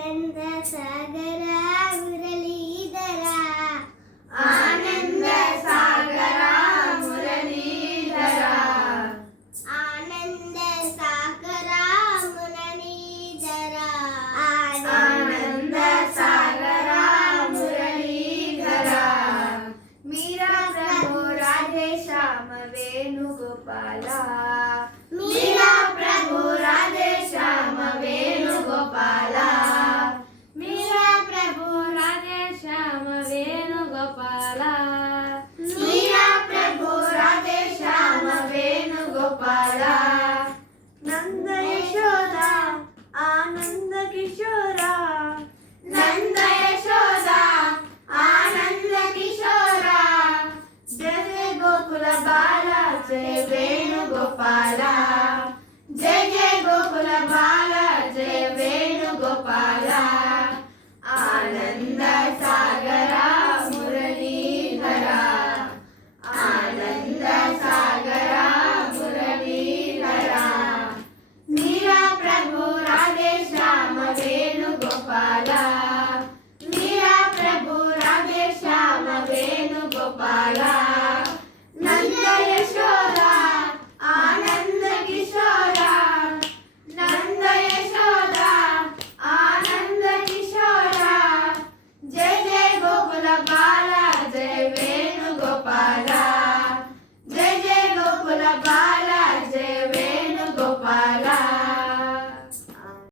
ಆನಂದ ಸಾಗರ ಮುರಳೀಧರ ಆನಂದ ಸಾಗರ ಮುರಳೀಧರ ಆನಂದ ಸಾಗರ ಮುರಳೀಧರ ಆನಂದ ಸಾಗರ ಮುರಳೀಧರ ಮೀರಾ ಪ್ರಭು ರಾಧೆ ಶ್ಯಾಮ ವೇಣುಗೋಪಾಲ ಮೀರಾ ಪ್ರಭು ರಾಧೆ ಶ್ಯಾಮ ವೇಣುಗೋಪಾಲ ಮೀರಾ ಪ್ರಭು ರಾಧೆ ಶ್ಯಾಮ ವೇಣುಗೋಪಾಲ ಮೀರಾ ಪ್ರಭು ರಾಧೆ ಶ್ಯಾಮ ವೇಣುಗೋಪಾಲ ನಂದ ಯಶೋದ ಆನಂದ ಕಿಶೋರ ನಂದ ಯಶೋದ ಆನಂದ ಕಿಶೋರ ಜಯ ಜಯ ಗೋಕುಲ ಬಾಲ ಜಯ ವೇಣುಗೋಪಾಲ ಜಯ ಜಯ ಗೋಕುಲ ಬಾಲ ಜಯ ವೇಣುಗೋಪಾಲ ಆನಂದ ಸಾಗರ ಮುರಳೀಧರ ಆನಂದ ಸಾಗರ ಮುರಳೀಧರ ಮೀರಾ ಪ್ರಭು ರಾಧೆ ಶ್ಯಾಮ ವೇಣುಗೋಪಾಲ ಮೀರಾ ಪ್ರಭು ರಾಧೆ ಶ್ಯಾಮ ವೇಣುಗೋಪಾಲ ನಂದ ಯಶೋದ ಆನಂದ ಕಿಶೋರ ನಂದ ಯಶೋದ ಆನಂದ ಕಿಶೋರ ಜಯ ಜಯ ಗೋಕುಲ ಬಾಲ